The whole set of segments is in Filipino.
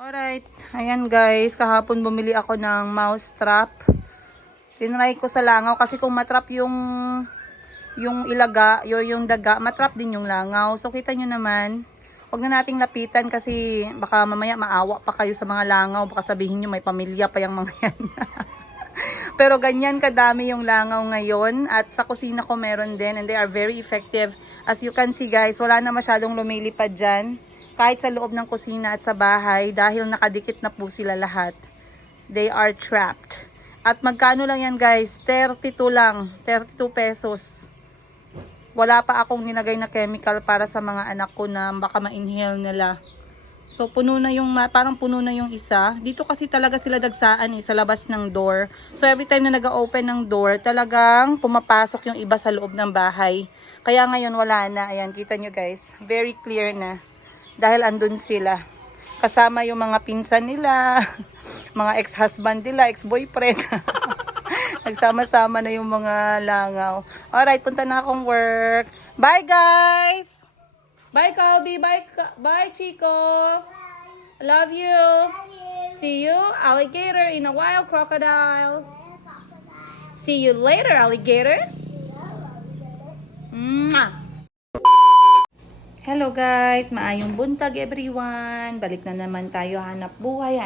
Alright, ayan guys, kahapon bumili ako ng mouse trap. Tinry ko sa langaw kasi kung matrap yung ilaga, yung daga, matrap din yung langaw. So kita nyo naman, huwag na nating lapitan kasi baka mamaya maawa pa kayo sa mga langaw. Baka sabihin nyo may pamilya pa yung mga yan. Pero ganyan kadami yung langaw ngayon at sa kusina ko meron din and they are very effective. As you can see guys, wala na masyadong lumilipad dyan. Kahit sa loob ng kusina at sa bahay dahil nakadikit na po sila lahat. They are trapped. At magkano lang yan guys? 32 lang. 32 pesos. Wala pa akong nilagay na chemical para sa mga anak ko na baka ma-inhale nila. So puno na yung, parang puno na yung isa. Dito kasi talaga sila dagsaan sa labas ng door. So every time na nag-open ng door, talagang pumapasok yung iba sa loob ng bahay. Kaya ngayon wala na. Ayan, kita nyo guys. Very clear na. Dahil andun sila. Kasama yung mga pinsan nila, mga ex-husband nila, ex-boyfriend. Nagsama-sama na yung mga langaw. Alright, punta na akong work. Bye guys! Bye Calby! Bye Chico! Love you! See you, alligator in a wild crocodile. See you later, alligator! Mwah! Hello guys, maayong buntag everyone. Balik na naman tayo hanap buhay.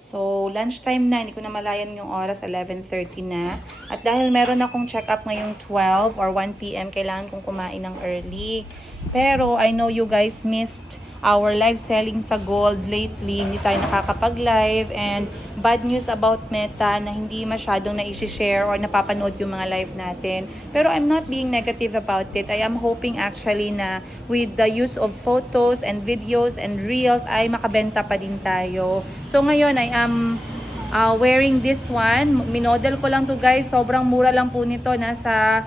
So lunchtime na, hindi ko na malayan yung oras, 11:30 na. At dahil meron akong check-up ngayong 12 or 1 PM, kailangan kong kumain ng early. Pero I know you guys missed our live selling sa gold lately. Hindi tayo nakakapag-live and bad news about Meta na hindi masyadong na-share or napapanood yung mga live natin. Pero I'm not being negative about it. I am hoping actually na with the use of photos and videos and reels ay makabenta pa din tayo. So ngayon I am wearing this one. Minodel ko lang to guys. Sobrang mura lang po nito. Nasa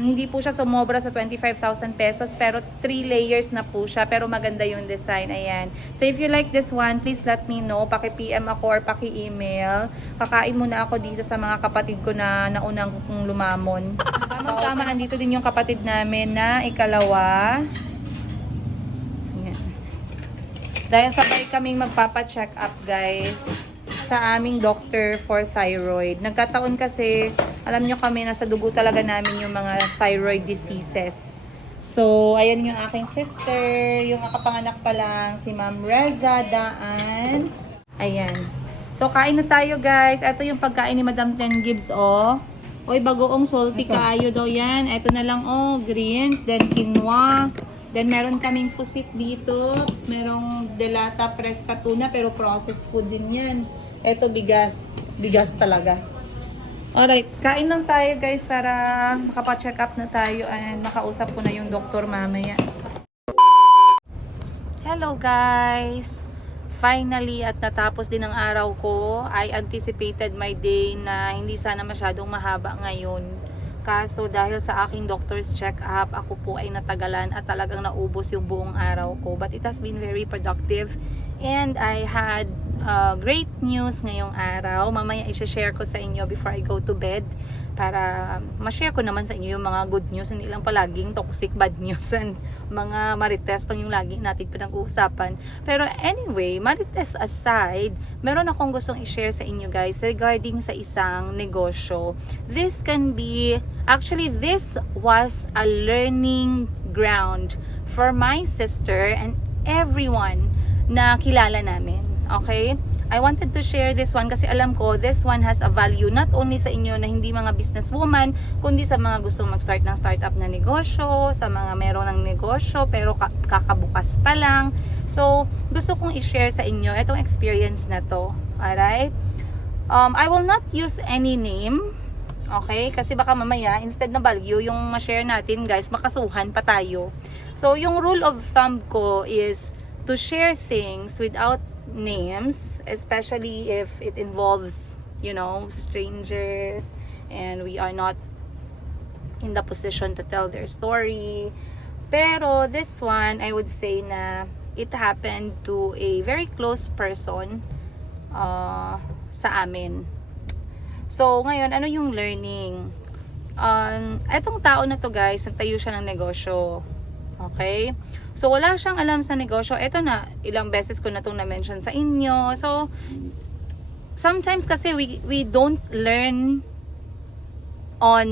hindi po siya sumobra sa 25,000 pesos pero 3 layers na po siya pero maganda yung design. Ayan. So if you like this one, please let me know. Paki-PM ako or paki-email. Kakain muna ako dito sa mga kapatid ko na naunang kong lumamon. Tama, andito din yung kapatid namin na ikalawa. Ayan. Dahil sabay kaming magpapa-check up guys sa aming doctor for thyroid. Nagkataon kasi, alam nyo kami, nasa dugo talaga namin yung mga thyroid diseases. So, ayan yung aking sister, yung nakapanganak pa lang, si Ma'am Reza Daan. Ayan. So, kain na tayo guys. Ito yung pagkain ni Madam Ten Gibbs, oh. Oy, bagoong salty kaayo daw yan. Ito na lang, oh, greens, then quinoa. Then, meron kaming pusit dito. Merong delata fresca tuna, pero processed food din yan. Ito, bigas. Bigas talaga. Alright, kain lang tayo guys para makapa-check up na tayo and makausap ko na yung doktor mamaya. Hello guys! Finally, at natapos din ang araw ko. I anticipated my day na hindi sana masyadong mahaba ngayon. Kaso dahil sa aking doctor's check-up, ako po ay natagalan at talagang naubos yung buong araw ko. But it has been very productive and I had great news ngayong araw. Mamaya i-share ko sa inyo before I go to bed para ma-share ko naman sa inyo yung mga good news, hindi lang palaging toxic bad news and mga marites lang yung lagi natin pinag-uusapan. Pero anyway, marites aside, meron akong gustong i-share sa inyo guys regarding sa isang negosyo. This can be, actually this was a learning ground for my sister and everyone na kilala namin. Okay? I wanted to share this one kasi alam ko this one has a value not only sa inyo na hindi mga businesswoman, kundi sa mga gustong mag-start ng startup na negosyo, sa mga meron ng negosyo pero kakabukas pa lang. So, gusto kong i-share sa inyo itong experience na to. Alright? I will not use any name. Okay? Kasi baka mamaya, instead na value, yung ma-share natin guys, makasuhan pa tayo. So, yung rule of thumb ko is to share things without names, especially if it involves, you know, strangers and we are not in the position to tell their story. Pero this one, I would say na it happened to a very close person sa amin. So, ngayon, ano yung learning? Etong tao na to guys, nagtayo siya ng negosyo. Okay? So, wala siyang alam sa negosyo. Ito na, ilang beses ko na itong na-mention sa inyo. So, sometimes kasi we don't learn on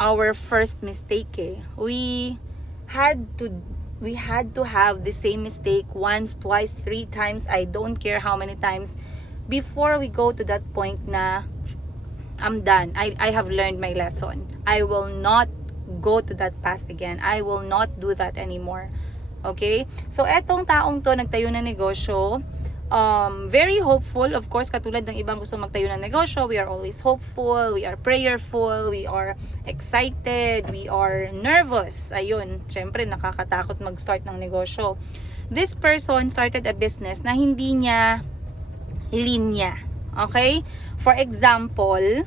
our first mistake eh. We had to have the same mistake once, twice, 3 times, I don't care how many times, before we go to that point na I'm done. I have learned my lesson. I will not go to that path again. I will not do that anymore. Okay? So, etong taong to nagtayo ng negosyo, very hopeful. Of course, katulad ng ibang gusto magtayo ng negosyo, we are always hopeful, we are prayerful, we are excited, we are nervous. Ayun, syempre nakakatakot mag-start ng negosyo. This person started a business na hindi niya linya. Okay? For example,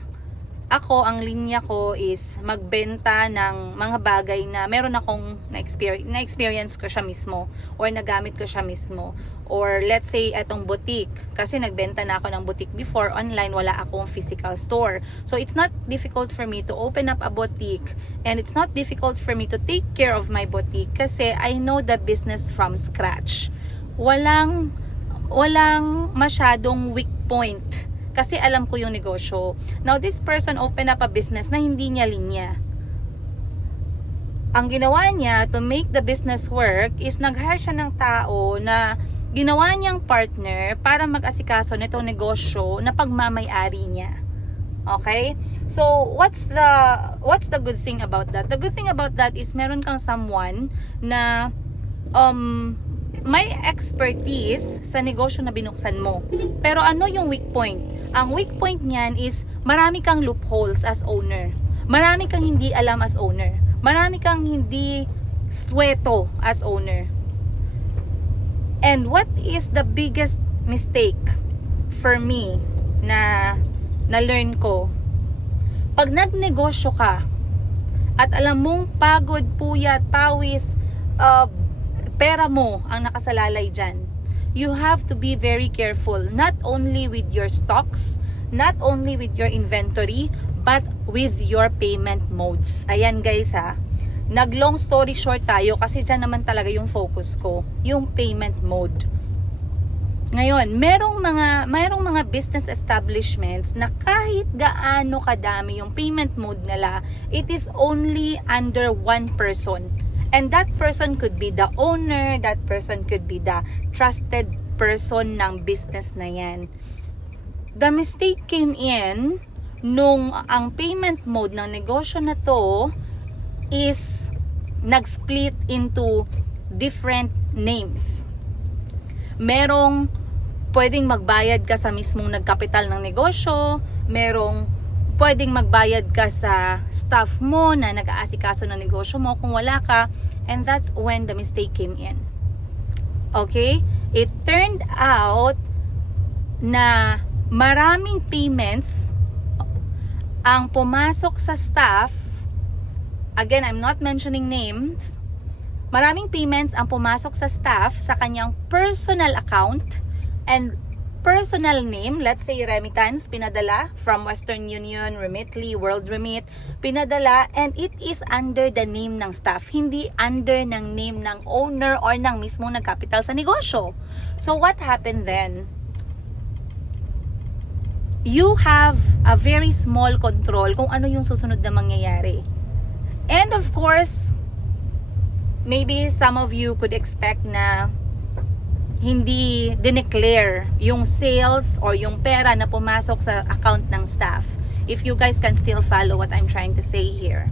ako, ang linya ko is magbenta ng mga bagay na meron akong na-experience ko siya mismo or nagamit ko siya mismo. Or let's say, etong boutique. Kasi nagbenta na ako ng boutique before. Online, wala akong physical store. So, it's not difficult for me to open up a boutique. And it's not difficult for me to take care of my boutique kasi I know the business from scratch. Walang masyadong weak point. Kasi alam ko yung negosyo. Now, this person opened up a business na hindi niya linya. Ang ginawa niya to make the business work is nag-hire siya ng tao na ginawa niyang partner para mag-asikaso nitong negosyo na pagmamay-ari niya. Okay? So, what's the good thing about that? The good thing about that is meron kang someone na may expertise sa negosyo na binuksan mo. Pero ano yung weak point? Ang weak point niyan is marami kang loopholes as owner. Marami kang hindi alam as owner. Marami kang hindi sweto as owner. And what is the biggest mistake for me na learn ko? Pag nagnegosyo ka at alam mong pagod, puyat, pawis, pera mo ang nakasalalay dyan, you have to be very careful, not only with your stocks, not only with your inventory, but with your payment modes. Ayan guys ha, nag-long story short tayo kasi dyan naman talaga yung focus ko, yung payment mode. Ngayon, merong mga business establishments na kahit gaano kadami yung payment mode nila, it is only under one person. And that person could be the owner, that person could be the trusted person ng business na yan. The mistake came in nung ang payment mode ng negosyo na to is nag-split into different names. Merong pwedeng magbayad ka sa mismong nagkapital ng negosyo, merong pwedeng magbayad ka sa staff mo na nag-aasikaso ng negosyo mo kung wala ka, and that's when the mistake came in. Okay? It turned out na maraming payments ang pumasok sa staff. Again, I'm not mentioning names. Maraming payments ang pumasok sa staff sa kanyang personal account and personal name, let's say remittance, pinadala from Western Union, Remitly, World Remit, pinadala, and it is under the name ng staff, hindi under ng name ng owner or ng mismong nagkapital sa negosyo. So what happened then? You have a very small control kung ano yung susunod na mangyayari. And of course, maybe some of you could expect na hindi dineclare yung sales or yung pera na pumasok sa account ng staff. If you guys can still follow what I'm trying to say here.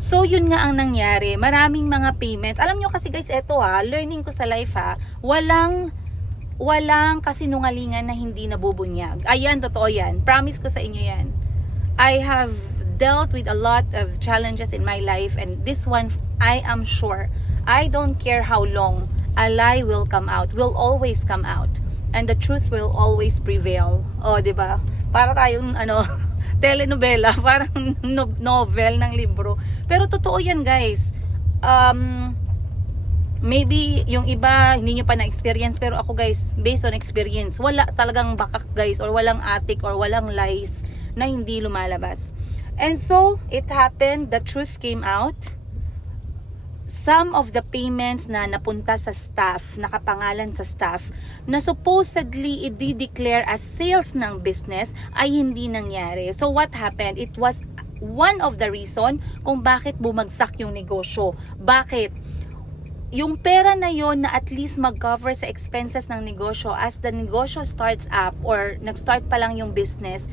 So, yun nga ang nangyari. Maraming mga payments. Alam nyo kasi guys, eto learning ko sa life walang kasinungalingan na hindi nabubunyag. Ayan, totoo yan. Promise ko sa inyo yan. I have dealt with a lot of challenges in my life, and this one, I am sure, I don't care how long, a lie will come out, will always come out, and the truth will always prevail. O, diba? Para tayong telenovela, parang novel ng libro. Pero totoo yan guys. Maybe yung iba hindi nyo pa na-experience, pero ako guys, based on experience, wala talagang bakak guys, or walang atik or walang lies na hindi lumalabas. And so it happened, the truth came out. some of the payments na napunta sa staff, nakapangalan sa staff, na supposedly i-declare as sales ng business ay hindi nangyari. So what happened? It was one of the reason kung bakit bumagsak yung negosyo. Bakit? Yung pera na yon na at least mag-cover sa expenses ng negosyo as the negosyo starts up or nag-start pa lang yung business,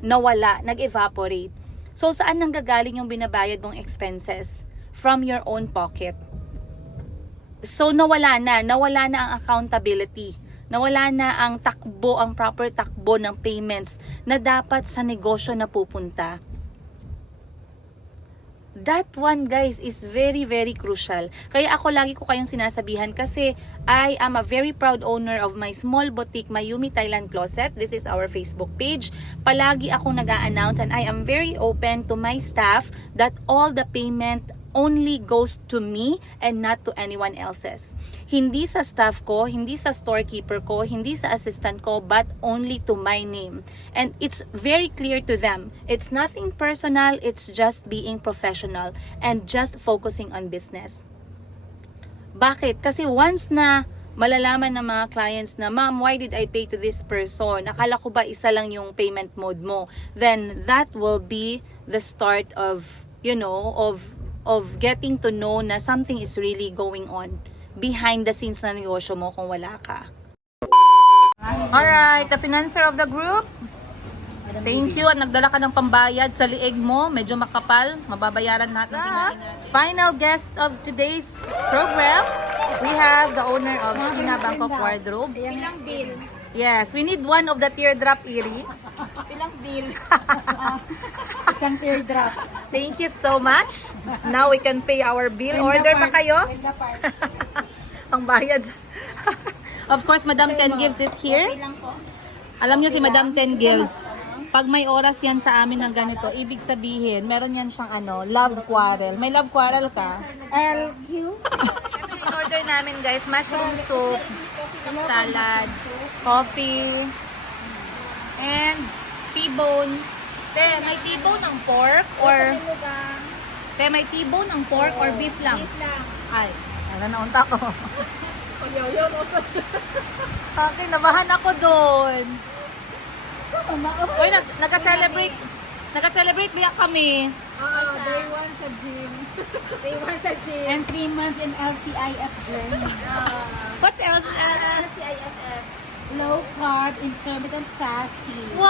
nawala, nag-evaporate. So saan nanggagaling yung binabayad mong expenses? From your own pocket. So nawala na ang accountability. Nawala na ang takbo, ang proper takbo ng payments na dapat sa negosyo na pupunta. That one, guys, is very, very crucial. Kaya ako lagi ko kayong sinasabihan kasi I am a very proud owner of my small boutique, Mayumi Thailand Closet. This is our Facebook page. Palagi ako nag-a-announce and I am very open to my staff that all the payment only goes to me and not to anyone else's. Hindi sa staff ko, hindi sa storekeeper ko, hindi sa assistant ko, but only to my name. And it's very clear to them. It's nothing personal, it's just being professional and just focusing on business. Bakit? Kasi once na malalaman ng mga clients na, ma'am, why did I pay to this person? Akala ko ba isa lang yung payment mode mo? Then that will be the start of, of getting to know na something is really going on behind the scenes na negosyo mo kung wala ka. Alright, the financer of the group. Thank you. At nagdala ka ng pambayad sa liig mo. Medyo makapal. Mababayaran natin. Final guest of today's program, we have the owner of Sheena Bangkok Wardrobe. Pilang bill? Yes, we need one of the teardrop earrings. Pilang bill? Isang teardrop. Thank you so much. Now we can pay our bill. Order pa kayo? Ang bayad. Of course, Madam Ten Gives is here. Alam niyo si Madam Ten Gives, pag may oras yan sa amin ng ganito, ibig sabihin, meron yan siyang love quarrel. May love quarrel ka? LQ? In-order namin, guys, mushroom soup, salad, coffee, and T-bone. Te, may T-bone ng pork or... Te, may T-bone ng pork or beef lang? Beef lang. Ay, naunta ko. Okay, nabahan ako doon. Uy, nag-celebrate biya kami. Day 1 sa gym. Day 1 sa gym. And 3 months in LCIF journey. What's else? LCIF. Low carb, intermittent fasting. Wow!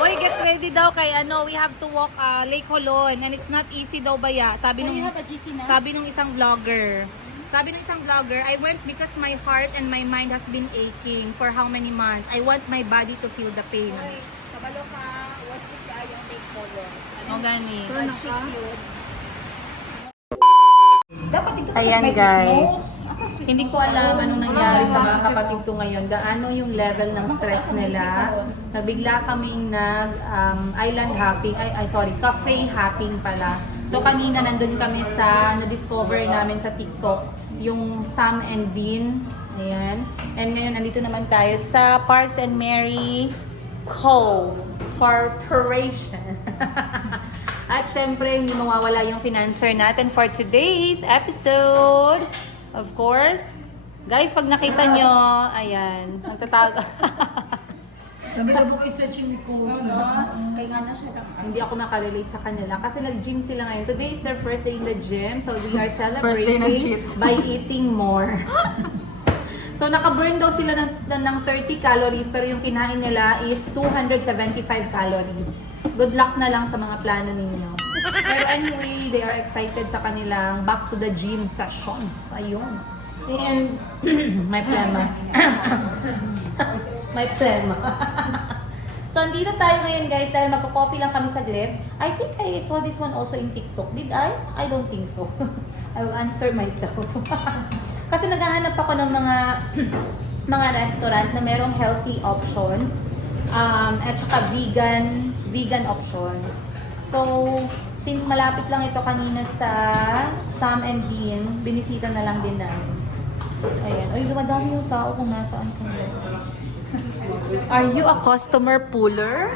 Uy, get ready daw kay we have to walk Lake Holon and it's not easy daw baya. Sabi nung isang vlogger. I went because my heart and my mind has been aching for how many months. I want my body to feel the pain. Kabalo ka, what if yung Lake Holon? O gani. Dapat ito Ayan guys. Hindi ko alam anong nangyari sa mga kapatid ko ngayon. Gaano yung level ng stress nila. Nabigla kaming island hopping. Cafe hopping pala. So kanina nandun kami na-discover namin sa TikTok yung Sam and Dean. Ayan. And ngayon nandito naman tayo sa Parks and Mary Corporation. At syempre, hindi mawawala yung financer natin for today's episode. Of course. Guys, pag nakita nyo, ayan, nagtatawag. Sabi na po kayo searching coach na. Kaya nga na siya. Hindi ako nakarelate sa kanila kasi nag-gym sila ngayon. Today is their first day in the gym. So we are celebrating by eating more. So naka-burn daw sila ng 30 calories pero yung kinain nila is 275 calories. Good luck na lang sa mga plano ninyo. Pero anyway, they are excited sa kanilang back to the gym sessions. Ayun. And may plema. May plema. So, andito tayo ngayon guys dahil magko-coffee lang kami saglit. I think I saw this one also in TikTok. Did I? I don't think so. I will answer myself. Kasi naghahanap ako ng mga restaurant na merong healthy options at saka vegan options. So, since malapit lang ito kanina sa Sam and Dean, binisita na lang din namin. Ayan. Ay, dumadami yung tao kung nasaan kanila. Are you a customer puller?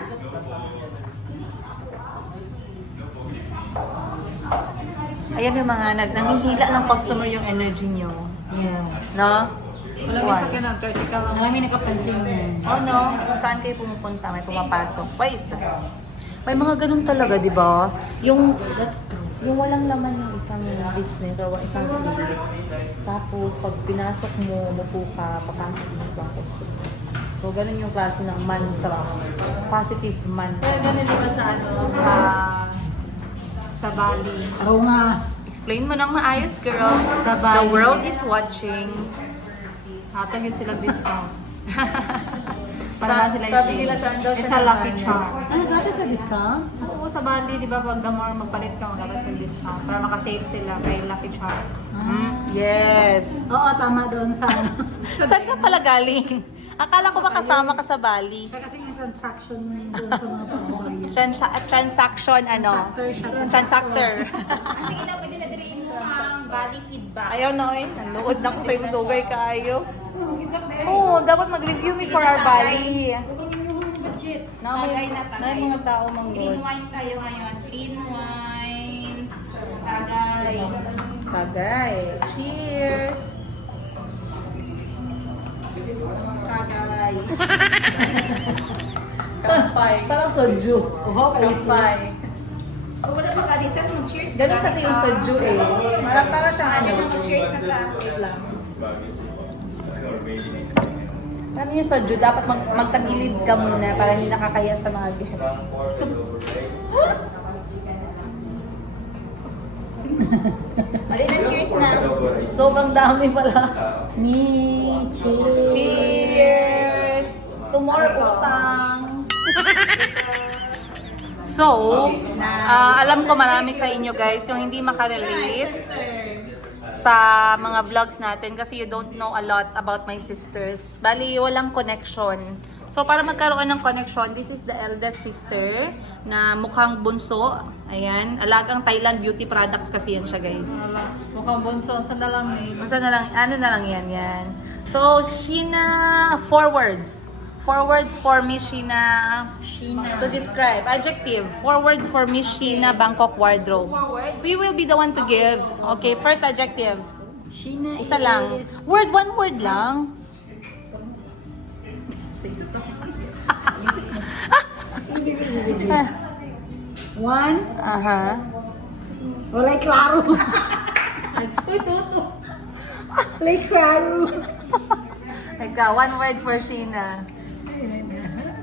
Ayan yung mga nangihila ng customer yung energy nyo. Yeah. No? Wala may sakyan ng tricycle. Marami nakapansin yan. Oh no, kung saan kayo pumupunta, may pumapasok. Why is that? May mga ganun talaga, di ba? Yung, That's true. yung walang laman ng isang business or isang place. Tapos, pag pinasok mo, mupo ka, papasok mo ang customer. So, ganun yung klase ng mantra. Positive mantra. Kaya ganun diba sa ano, sa Bali. Oo nga. Explain mo nang maayos, girl. Sa The Bali. world is watching. Hatagin sila discount. Para na sila Sabi nila saan daw siya It's a lucky naman. charm. Ano dati sa discount? Oo, sa Bali, di ba, pag the more magpalit ka, magkakaroon sila discount. Para makasave sila kay lucky charm. Yes. Oo, tama doon sa Saan ka pala galing? Akala ko ba kasama ka sa Bali? siya kasi yung transaction doon sa mga pagbabayad. Transaction, ano? Transactor siya. Transactor. Sige na, pwede na diriin mo ang Bali feedback. Ayaw na eh. Nanood na ko sa ibang dugay kaayo. Oo, dapat mag-review me for our Bali. Na may, na may mga tao mang Green good. wine tayo ngayon. Green wine. Tagay. Tagay. Cheers! Tagay. Parang soju. Kampay. Kung wala mag-adisas, mag-cheers. Ganun kasi yung soju eh. Parang siyang ano. Ano na mag-cheers na ta? Paano yung soju? Dapat magtagilid ka muna para hindi nakakaya sa mga guests. Mali na cheers na. Sobrang dami pala. Cheers. Cheers! Tomorrow utang. So, alam ko marami sa inyo guys yung hindi makarelate sa mga vlogs natin kasi you don't know a lot about my sisters. Bali, walang connection. So, para magkaroon ng connection, this is the eldest sister na mukhang bunso. Ayan, alagang Thailand beauty products kasi yan siya guys. Wala. Mukhang bunso. Saan na lang eh. Ano na lang yan. So, Sheena, 4 words. 4 words for Miss Sheena to describe. Adjective. 4 words for Miss Sheena Bangkok Wardrobe. We will be the one to give. Okay, first adjective. Sheena Isa lang. is... Word, 1 word lang. One. Aha. Walay klaro. Walay klaro. Ikaw, 1 word for Sheena.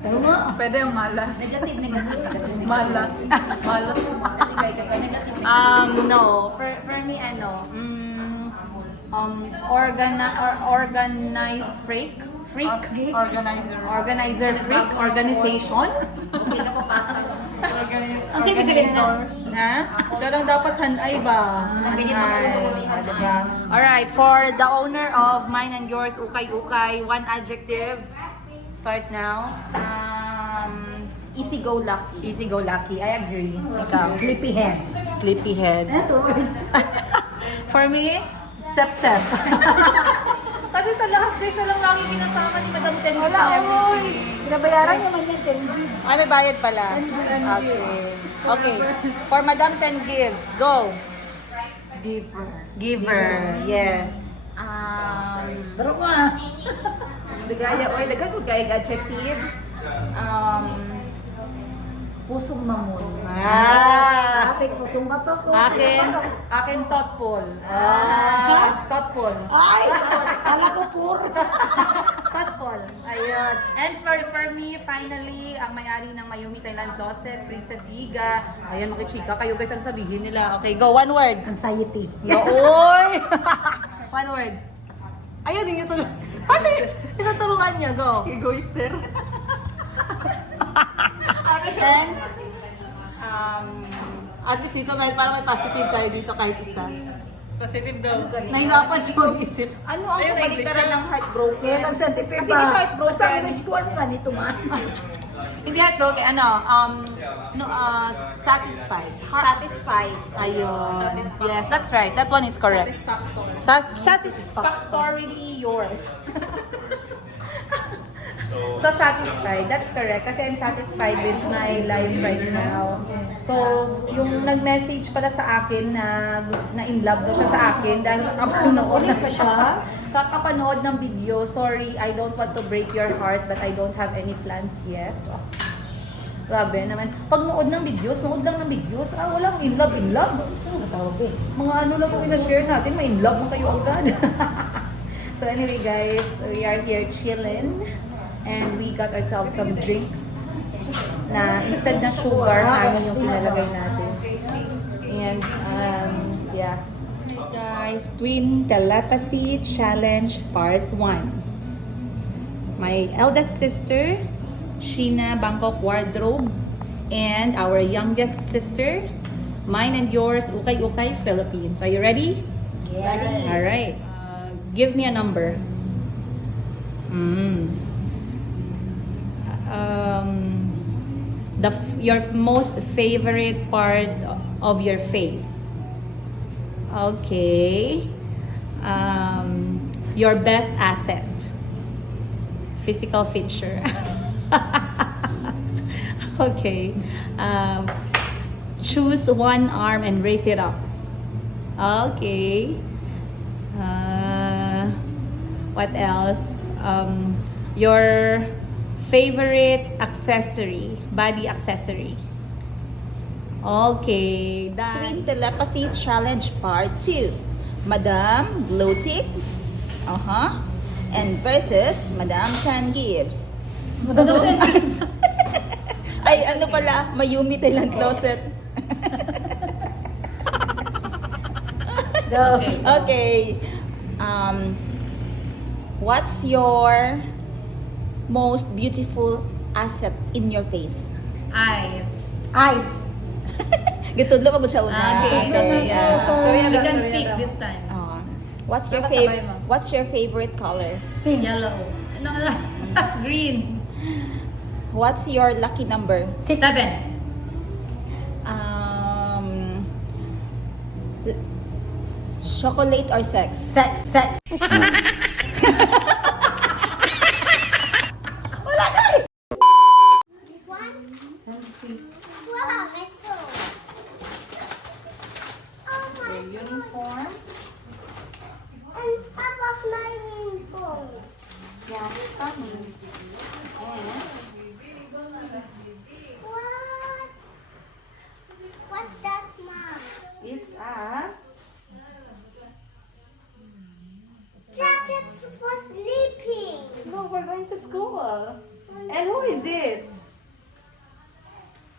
Pero nga. Pwede yung malas. Negative. Malas. Malas. No. For me, ano, organized freak. Organizer freak. Organization. Ang sige na. Ha? Ganun dapat hanay ba? Hanay. Diba? Alright, for the owner of mine and yours, ukay-ukay, 1 adjective. Start now. Easy go lucky. Easy go lucky. I agree. Ikaw. Sleepyhead. Sleepyhead. Eto. For me, sep-sep. Kasi sa lahat guys, siya lang lagi kinasama ni Madam Ten. Wala, oy. Pinabayaran naman yan 10 gigs. Ay, may bayad pala. Okay. Okay. For Madam Ten gives, go. Giver. Giver. Yes. Pero nga. Dagaya, oy, dagan ko kay adjective. Pusong mamon. Ate ko, sungkat ako. Akin thoughtful. Thoughtful. Ay! Kala ko puro. Thoughtful. Ayun. And for me, finally, ang may-ari ng Mayumi Thailand Closet, Princess Iga. Ayan, makichika kayo guys, ang sabihin nila. Okay, go, 1 word. Anxiety. Oy! 1 word. Ayun, yung tulong. Kasi, tinutulungan niya, go. Egoiter. And, at least dito, para may positive tayo dito kahit isa. Positive daw. Nahirapan siya mag-isip. Ano ang kabaliktaran ng heartbroken? Kaya nag-scientific Kasi ba? siya heartbroken. Basta English ko ano nga nito man. Hindi heartbroken, satisfied. Satisfied. Ayun. Satisfied. Yes, that's right. That one is correct. Satisfactory. Satisfactorily yours. So satisfied, that's correct. Kasi I'm satisfied with my life right now. So, yung nag-message pala sa akin na in love daw siya sa akin dahil kakapanood na pa siya. Kakapanood ng video. Sorry, I don't want to break your heart but I don't have any plans yet. Grabe naman. Pag nood ng videos, nood lang ng videos. Walang in love, in love. Mga ano lang kung ina-share natin, may in love mo kayo agad. So anyway guys, we are here chilling and we got ourselves some drinks na instead na sugar, hangin yung pinalagay natin. And yeah. Guys, Twin Telepathy Challenge Part 1. My eldest sister, Sheena Bangkok Wardrobe, and our youngest sister, mine and yours, Ukay Ukay Philippines. Are you ready? Yes. Alright. Give me a number. Your most favorite part of your face. Okay. Your best asset. Physical feature. Okay. Choose one arm and raise it up. Okay. What else? Your favorite accessory, body accessory. Okay, done. Twin Telepathy Challenge Part 2. Madam Glow-Tick. And versus Madam Chan Gibbs. Ay, ano pala, Mayumi Thailand Closet. Go. Okay. What's your most beautiful asset in your face? Eyes. Eyes. Gitudlo pag siya una. Okay, yeah. Sorry, We can sorry, speak sorry. this time. What's your Nakasabay mo. What's your favorite color? Pink. Yellow. Green. What's your lucky number? 6. 7. Chocolate or sex? Sex. Sex. This one? Wow, that's so. Oh my Uniform. And how about my uniform? Yeah, it's coming. What? What's that, Mom? It's a Jackets for sleeping. no, we're going to school. And who is it?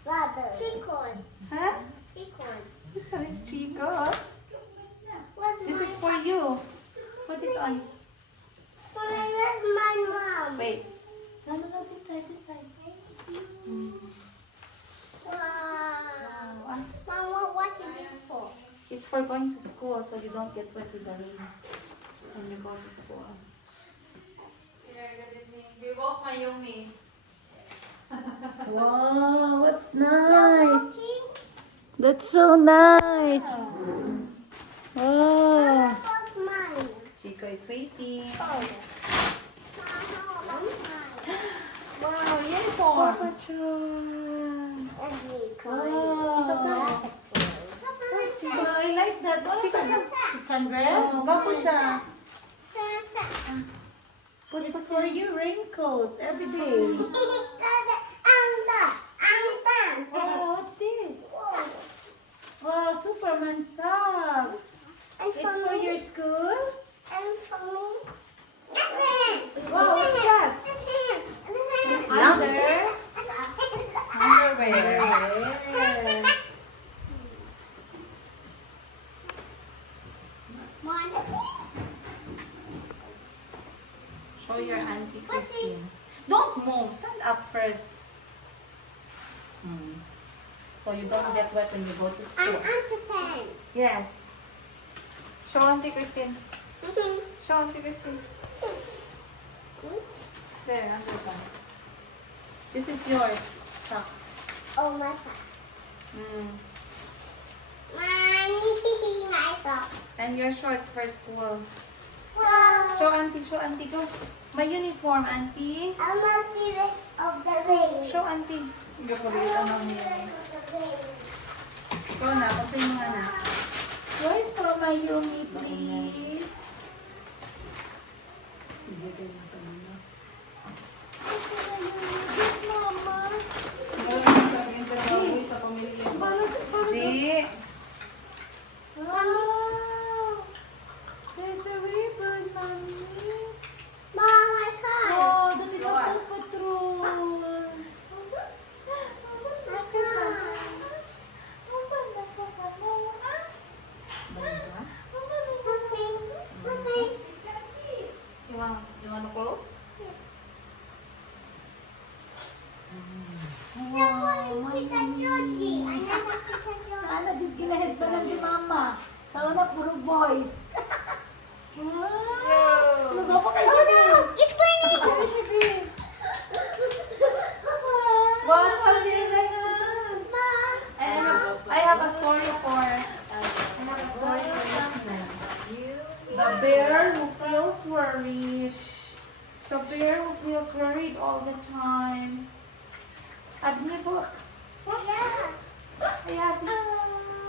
Rubber. Chickens. Huh? Chickens. This one is Chicos. What's This my is for you. Put it on. Where's my mom? Wait. No, this side, this side. Wow. Mom, what is it for? It's for going to school so you don't get wet with the rain when you go to school. Wow, what's nice. Walking? That's so nice. Wow. How about mine? Chico is waiting. Oh. How about mine? Wow, uniforms. And Nico. Wow. Chico, I like that. Chico, 600? Gwapo siya. It's for you, raincoat, every day. Oh, what's this? Wow, Superman socks. And It's for for me. your school? And for me. Wow, what's that? Under? Underwear. Show your auntie Christine. Don't move. Stand up first. So you don't get wet when you go to And school. underpants. Yes. Show auntie Christine. Show auntie Christine. There, underpants. This is yours. Socks. Oh my god. Mm. My ito. And your shorts for school. Wow. Show auntie, go. My uniform, auntie. I'm a T-Rex of the rain. Show auntie. Ikaw na, pagsayin mo na. Where's for my Yumi, please? G. Wow! There's a ribbon, mommy. Mom, I can't. Oh, that is a Paw Patrol. I can't. Mommy. You want to close? Wow, Tita Georgie. I never Tita Georgie. Ano, dyan kinahit pa lang si mama. Sa una, puro boys. Wow! Ano ba pa kayo? Oh no, it's raining. What? How do you like this? Mom. I have a story for the bear who feels worried. The bear who feels worried all the time. Sabi niya po, Yeah. I have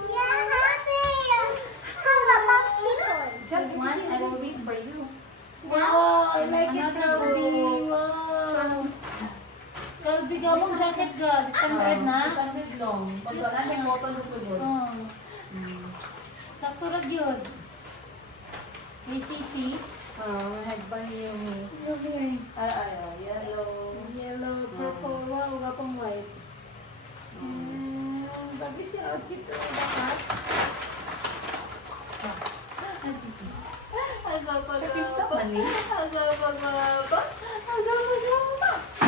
Yeah, happy. How about chickens? just one. I will read for you. Wow, I like it, Another Calby. book. Wow. Calby, gawang jacket ka. 600 na. 600 long. Pag wala siyang cotton sulod. Oh. Sakto ra yun. ACC. Headband yung Okay. yellow. Yellow, purple, wow, gapang white. Babi si outfit ko dapat. Siya pinsa man eh. Agapagapa.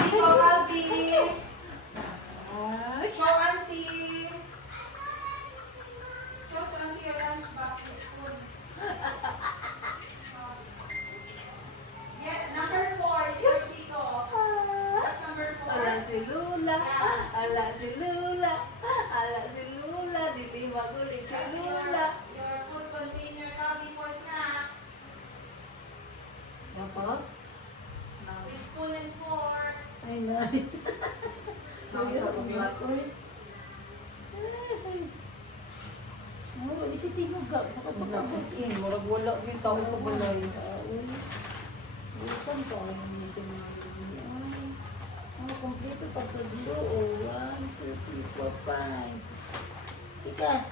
Ikaw, Albi. Show auntie. Show to auntie your lunch basket. Yeah, number 4 is for Chico. That's number 4. Ala si Lula, ala si Lula, ala si Lula, dili magulit si Lula. Your food container ready for snacks. Dapat? With spoon and fork. Ay, nay. Ay, sa kumila ko eh. Oh, wali si Tingog ka. Nakapagkabos eh. Murag wala yung tao sa balay. Bukan ka. Ano siya mga ay. Oh, kompleto pagkaglo. Oh, 1, 2, 3, 4, 5. Sikas.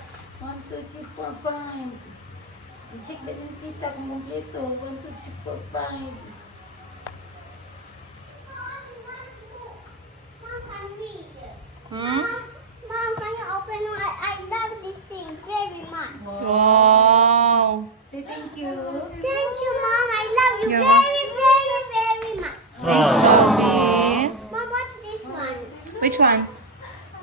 1, 2, 3, 4, 5. I-check din yung kita kung kompleto. 1, 2, 3, 4, 5. Mom, can read. Hmm? Mom, can you open one? I love this thing very much. Wow. Say thank you. Thank you, Mom. I love you You're very, very, very much. Thanks, Mommy. Mom, what's this one? Which one?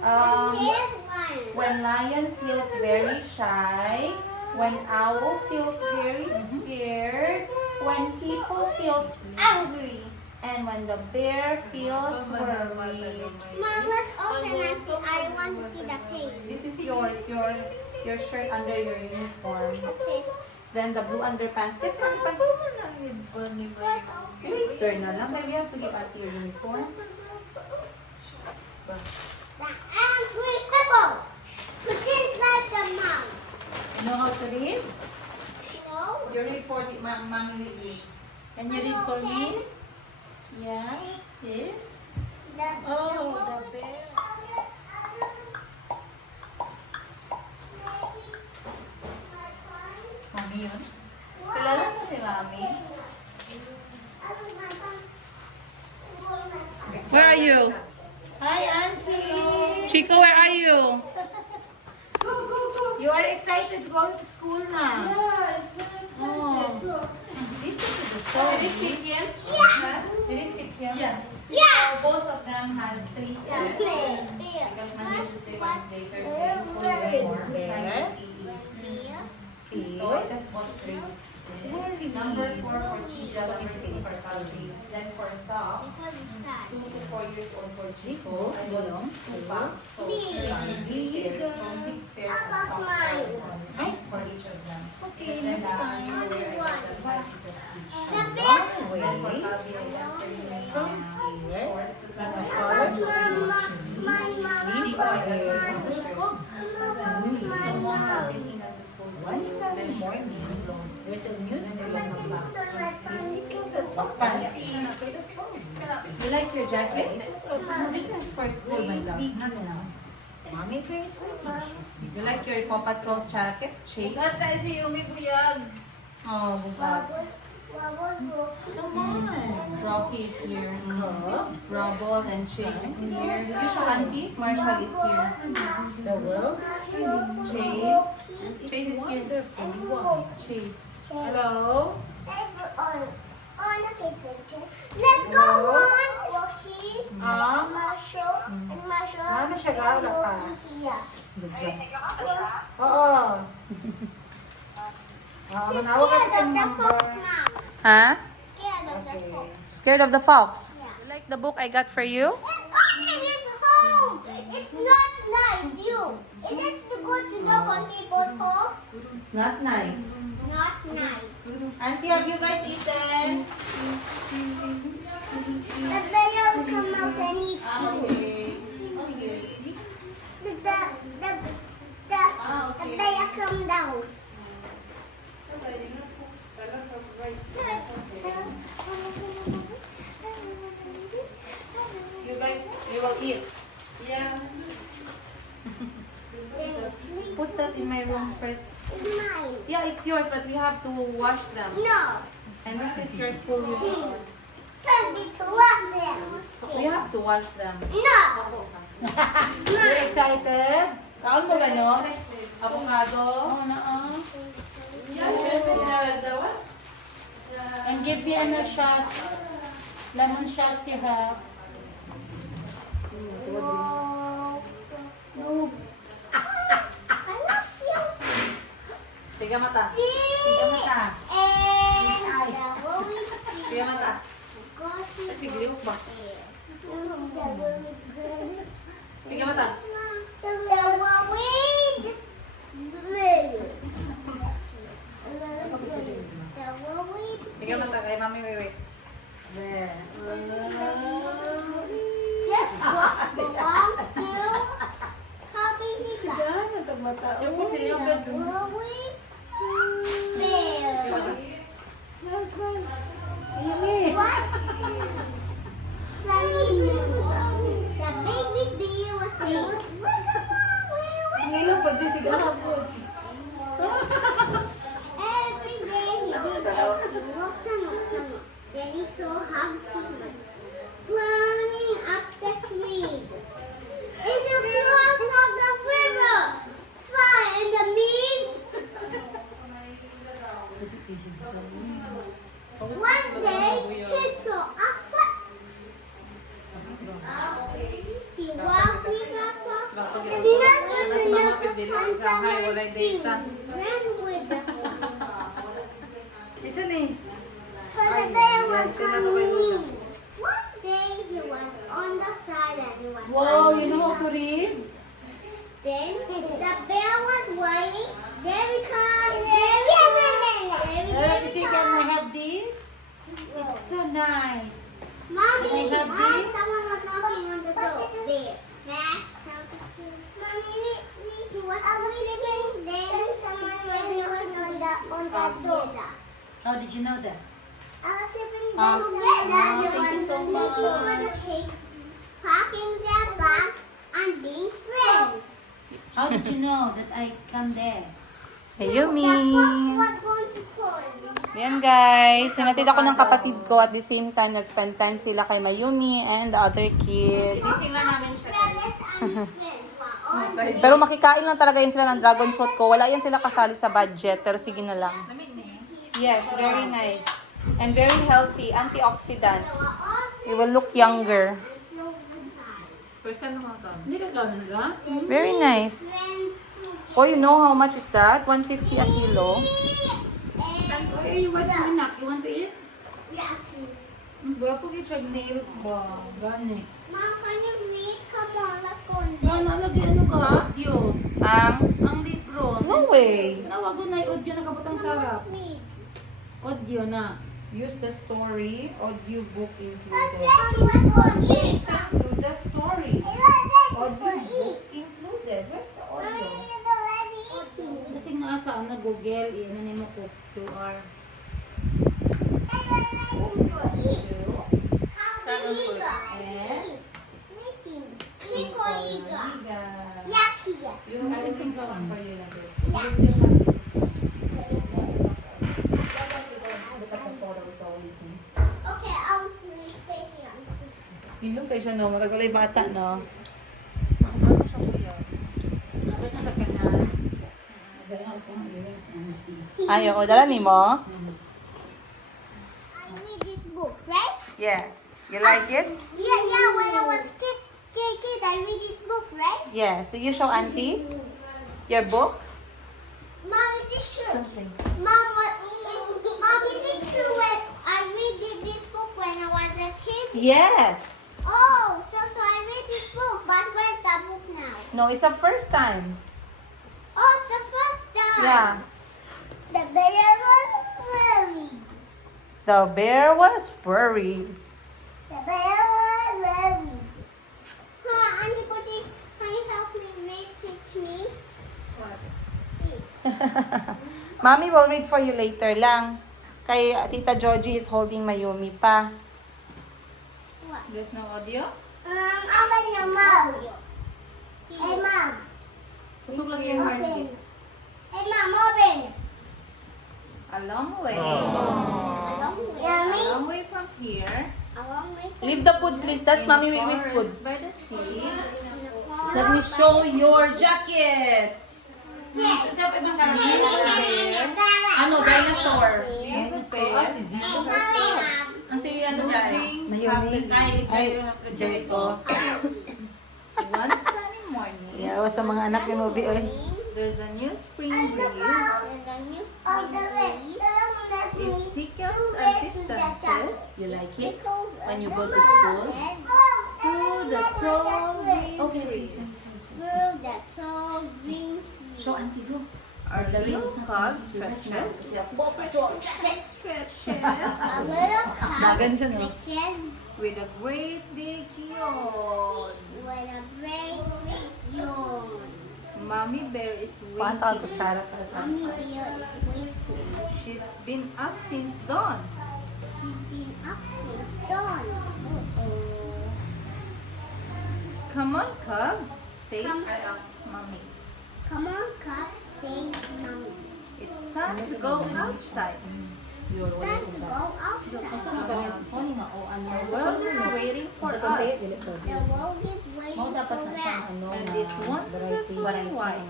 The scared one. When lion feels very shy, when owl feels very scared, when people feels angry, and when the bear feels worried. Mom, let's open and see. I want to see the page. This is yours, your shirt under your uniform. Okay. Then the blue underpants. Get underpants. Let's open. Later na lang. Maybe you have to give Auntie your uniform. The angry couple. Pretend like a mouse. You know how to read? No? You read for the mommy will read. Can you read for me? Yeah, what's this? Oh, the bear. Mami yun? Kilala mo si Mami? Where are you? Hi, Auntie! Chico, where are you? You are excited going to school now? Yes, Oh. Listen to the story. Did it fit him? Yeah. Did it fit him? Yeah. Yeah. So both of them has 3 sets. Because Monday, Tuesday, Wednesday, Thursday, is full uniform. There. So I just bought 3. Number 4 for Chico, number 6 for Calvin. Then for socks, 2 to 4 years old for Chico. I bought 2 packs. So 3 pairs. So 6 pairs of socks for each of them. Okay, Then next the time. underwear, I got the 5 One Sunday morning, there's a newspaper You like your jacket? This is for school, my love. Mommy wears my You like your Paw Patrol's jacket? Chase? Lahat tayo si Yumi buyag. Oh, bugag. Come on. Rocky is here. Rubble and Chase is here. Did you show Auntie? Marshall is here. The world is spinning. Chase. Chase is here. Chase. Hello? Let's go on, Rocky. Ah, Marshall and Marshall. Ano siya, wala pa? Good job. Oo. Manawag ka sa number. Huh? Scared of the fox. Scared of the fox? Yeah. You like the book I got for you? It's coming, it's home. It's not nice, you. Is it good to knock on people's home? It's not nice. Not nice. Auntie, have you guys eaten? The bear will come out and eat you. The bear come down. You guys, you will eat. Put that in my room first. It's mine. Yeah, it's yours, but we have to wash them. No. And this is your school uniform. Tell me to wash them. We have to wash them. No. You excited? Kaon mo gano'n? Avocado? And give me shots. Lemon shots you have. No. I love you. Tiga mata. Tiga mata. And the worry. Tiga mata. Gosh, Tigiliw ba? the worry good. Tiga mata. The worried. The worried. Tiga mata kay Mami Wiwi. Guess what belongs to Happy Hika? Yan, nagmata. The worried bear. Smile, smile. Yummy. What? Sunny moon. The baby bear was saying, Ngayon pa di sigara po. every day he did that. He walked and walked and walked. Then he saw hugged his mother, climbing up the trees. In the clouds of the river, far in the mist. One day he saw a fox. He walked with a fox and another fantasy ran with the fox. Isa ni. So the bear was coming. One day he was on the side and he was Wow, on you the know how to side. read? Then the bear was waiting. There we come. There we come. See, can I have this? It's so nice. Mommy, Can I have Mom, this? someone was knocking on the door. This. Fast. Mommy, he was sleeping. Then someone was on the door. How did you know that? I was sleeping Ah. together. They thank you were so sleeping much. on the cake, packing their bags and being friends. How did you know that I come there? Hey, Yumi. The fox was going to call. Yan guys, sinatid ako ng kapatid ko at the same time nag-spend time sila kay Mayumi and the other kids. Brothers and friends were all there. Pero makikain lang talaga yun sila ng dragon fruit ko. Wala yan sila kasali sa budget, pero sige na lang. Yes, very nice. And very healthy, antioxidant. They were all You will look younger. until the sun. Hindi ka gano'n. Very nice. Friends Oh, you know how much is that? 150 a kilo. Hey, what's your snack? You want to eat? Yeah, actually. Gwapo kitag nails ba? Gani. Mom, can you read? Come on, let's go. Ano, lagi ano ka? Audio. Ang? Ang libro. No way. Nawago na yung audio na kabutang sarap. Let's read. Audio na. Use the story, audiobook included. Mommy, To the story, audiobook included. Where's the audio? Kasi nga sa ano, Google, i-ano mo ko, QR. Yung elephant song for you na din. Okay, I'll stay here. Hilong kayo siya no, maragulay bata no. Dapat na sa kanal. Ay, ako, dala ni mo? I read this book, right? Yes. You like it? Yeah, when I was kid, I read this book, right? Yes. Did you show auntie your book? Mom, is it true? Mom, Mom, is it true when I read this book when I was a kid? Yes. Oh, so I read this book, but where's the book now? No, it's a first time. Oh, it's the first time. Yeah. The bear was worried. The bear was worried. The bear was worried. Auntie Putty, can you help me read? Teach me. What? Please. Mommy will read for you later lang. Kay Tita Georgie is holding Mayumi pa. What? There's no audio? Open your mouth. Hey, Mom. Pusok lang yung heartbeat. Hey, Mom, open. A long way. Yummy. A long way from here. A long way from Leave the food please. That's Mommy Wiwi's food. Forest by the sea. the Let me show your jacket. Yes. Siya pa ibang karakter? Ano, dinosaur. Dinosaur. Si Zito. Ang si ano dyan? Mayumi. Ay, ito. One sunny morning, Yeah, sa mga anak ni Moby oy. there's a new spring breeze. It tickles and distances. You like it? When you go to school? Through the tall green trees. Through the tall green Show Auntie go. Are the little cubs stretches? Stretches. A little cup stretches With a great big yawn. with a great big yawn. Mommy bear is Paano ka waiting. kutsara para sa Mommy bear is waiting. She's been up since dawn. She's been up since dawn. Come on, cub, says Come. Mommy. Come on, cup, say mommy. It's time to go outside. It's time to go outside. The world is waiting for us. The world is waiting for us. And it's wonderfully wide. I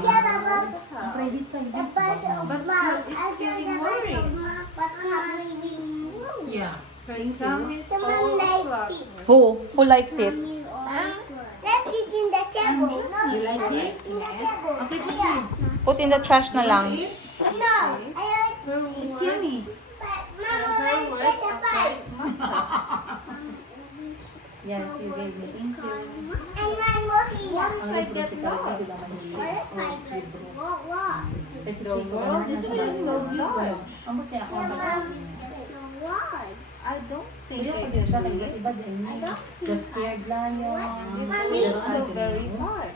get about the bird of But mom. Cub is feeling worried. But cup is being worried. Yeah. Her exam is Someone 4 likes o'clock. it. Who likes it? Mommy always would. Let's eat in the table. No, You like let's this? eat in the table. Okay, Yeah. Put in the trash na lang. No, I like It's yummy. but Mom Her always words gets a are bite. quite matcha. Yes, you gave me. Thank you. And one more here. What if I get lost? What if I get lost? The world is really so large. Mom, just so large. I don't think I can do it. I don't think scared What? Mommy, It's so very hard.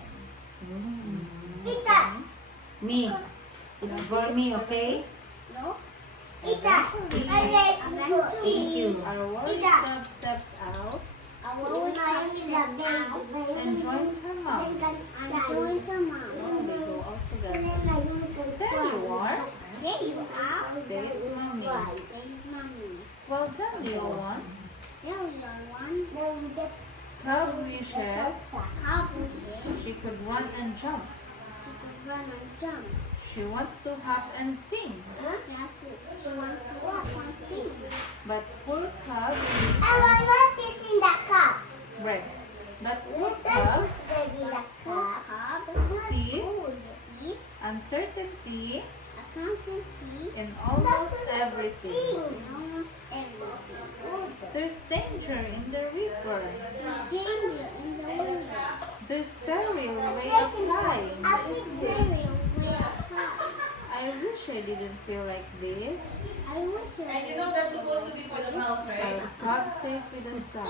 eat that. Me. It's for me, okay? No. Eat that. I like to eat. Our world Eat that. cub steps out I will not eat the baby. and joins her mom. I'm doing some mom. They go out together. There you are. There you are. Says mommy. Says mommy. Well done, little one. There we are one. Then we get Cub wishes accomplishing. she could run and jump. She could run and jump. She wants to hop and sing. Huh? She wants to walk and sing. But poor Cub I want to sit in the cup. break. But poor Let Cub us put baby the cup. sees Sees uncertainty a certainty. in almost everything. Almost everything. There's danger in the river. Danger in the river. There's peril way of flying. I think very aware of her. I didn't feel like this. I wish you And you know that's supposed to be for the mouth, right? Cobb says with a sock.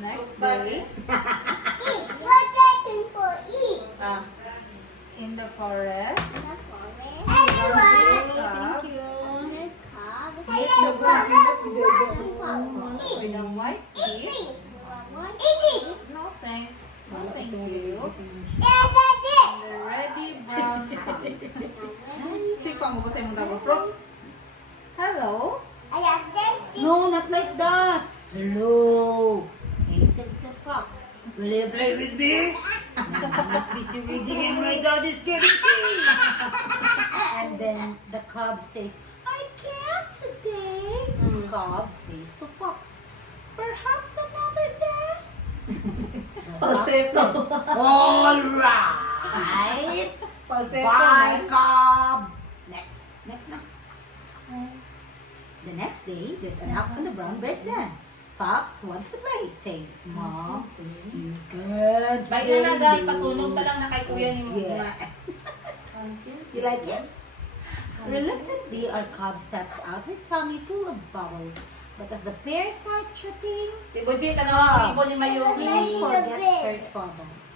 Next But- day, eat. What getting for eat? in the forest, The forest. Everyone. Cobb The cob. Yes, Hello, no, forest. What's it? with a white teeth. Eat. Eat it. No thanks. No thank you. Yes, that's it. The ready brown socks. Si Pamo ko sa imong dalawa. Fruit. Hello? I got this. No, not like that. Hello. Says the fox. Will you play with me? I must be reading and my dad is getting tea. And then the cub says, I can't today. Cub says to fox, perhaps another day. Falsetto. All right. Falsetto. Bye, Cobb. Next now. The next day, there's a knock on the brown bear's den. Fox wants to play, says Mom. You can By sing na nagal, the- pasunog ta lang na kay kuya ni mo. Yeah. You like it? Reluctantly, our Cobb steps out, her tummy full of bubbles. But as the pair start tripping, Di ba, Jay, tanong mo ni Mayo. she forgets her troubles.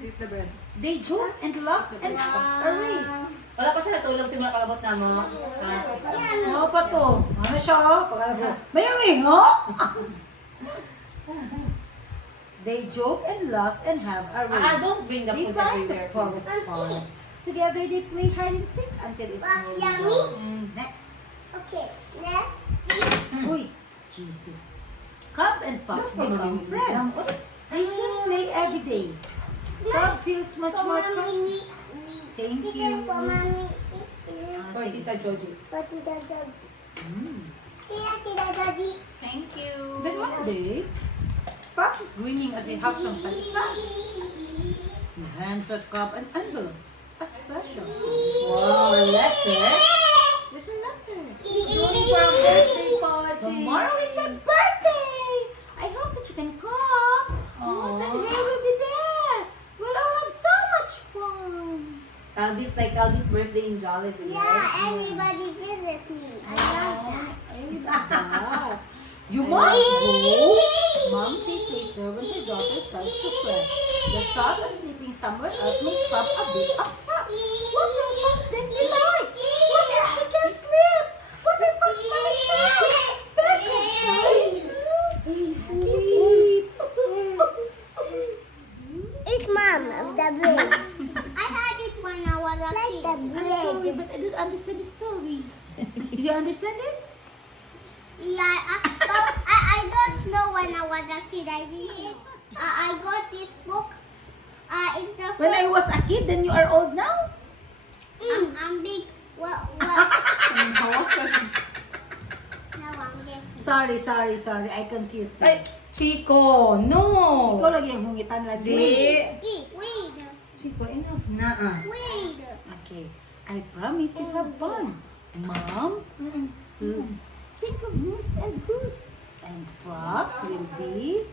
Eat the bread. They joke and laugh and a race. Wala pa siya natulog sa mga kalabot na mo. Ano pa to? Ano siya? Mayami, ha? They joke and laugh and have a race. Don't bring the They food climb the everywhere. forest path. Together they play hide and seek until it's Wow, nearly yummy. dawn. Next. Okay, next. Uy, Jesus. Cub and Fox become friends. They soon play every day. Cub feels much For more mommy, Thank This you. is for mommy. For Tita Joji. For Tita Joji. Mm. Here, Tita Joji. Thank you. Then one day, Fox is grinning as he hops from side to side. He hands a Cub an envelope. A special. Wow, a letter. There's a letter. Tomorrow is my birthday. I hope that you can come. Moose and Hay will be there. We'll all have so much fun. Calbis, like Calbis' birthday in Jollibee, right? Yeah, everybody visit me. I love that. You must go. Mom says later when her daughter starts to fret. The thought of sleeping somewhere else makes Pop a bit upset. What will Fox then be like? What if she can't sleep? What if Fox finds out? Breakfast It's mom of the bread. I had it when I was a kid. I'm sorry, but I don't understand the story. Do you understand it? Yeah, but I don't know when I was a kid. I didn't. I got this book. It's the When I first. was a kid, then you are old now? I'm big. Well. Now I'm getting. Sorry. I confused you. Ay, Chico, no! Ikaw lagi yung hungitan lagi. Wait. Chico, enough na Wait. Okay, I promise you have fun. Mom, suits. Think of Moose and Goose. And Fox will be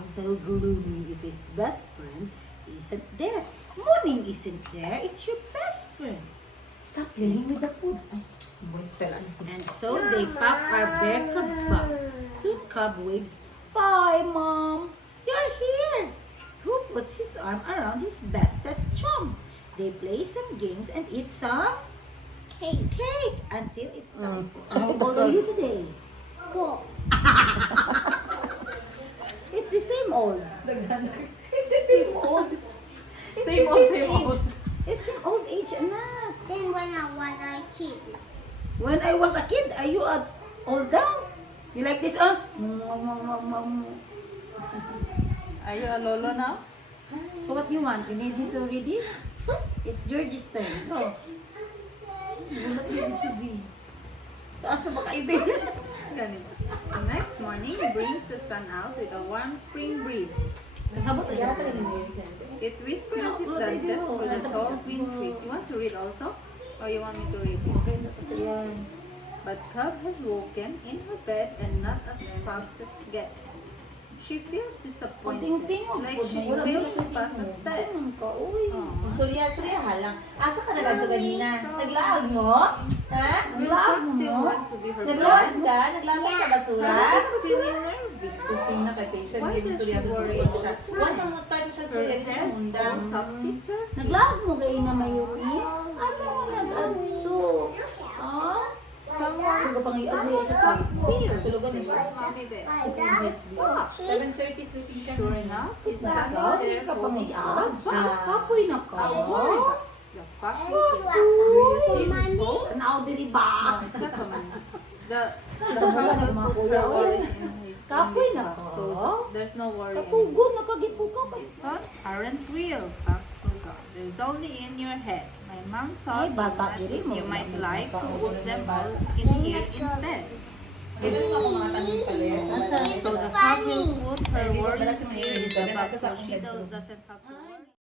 so gloomy if his best friend isn't there. Morning isn't there. It's your best friend. Stop playing with the food. And so they pack our bear cubs back. Soon Cub waves, bye, Mom. You're here. Who puts his arm around his bestest chum? They play some games and eat some cake until it's time. How old are you today? 4. It's the same old. It's the same old. Same old. It's an old age, anak. Then when I was a kid. When I was a kid, are you old now? You like this, Are you a lolo now? So what you want? You need me to read it? It's George's turn. Go. What it should be? Taas na baka ibig. Ganito. The next morning, brings the sun out with a warm spring breeze. Nasabot na siya. It whispers as it dances through the tall green trees. You want to read also? Or you want me to read? Okay na to siya. But Cub has woken in her bed and not as Fox's guest. She feels disappointed. Ting-tingog Like po she's na. failing to pass a test. Uy. Istorya halang. Asa ka nagagto ganina? Naglaag mo? Ha? Will Fox still want to be her Naglawas friend? ka? Naglamay ka basura? He's feeling nervy. Pushing na kay patient. Why Hindi does istorya she worry ko siya. all the time? Once na mo start siya Her istorya ko siya head's undang. all topsy-turvy. Naglaag mo kayo na mayuki? Asa mo nag-adto? Ha? Someone's Pag-pangiagay sa taxi. Tulugan ni siya. mommy there. 7:30 sleeping ka Sure na. enough, he's Ikaw, standing sige there ka holding pangiag. on. Kapoy na ka. The fox. Do you see this hole? Tanaw diri ba? No, it's not a man. The Sabahan will ng mga put kuya. her worries in his Kapoy his na mouth. ka. So there's no worry anymore. Kapugo, nakagipuka pa. These thoughts aren't real, Fox goes on. There's only in your head. My mom thought Ay, bata that diri mo. you might like to put them all in here instead. Dito ka mga tanong pala. So the hog will put her worries here in the box so she doesn't have to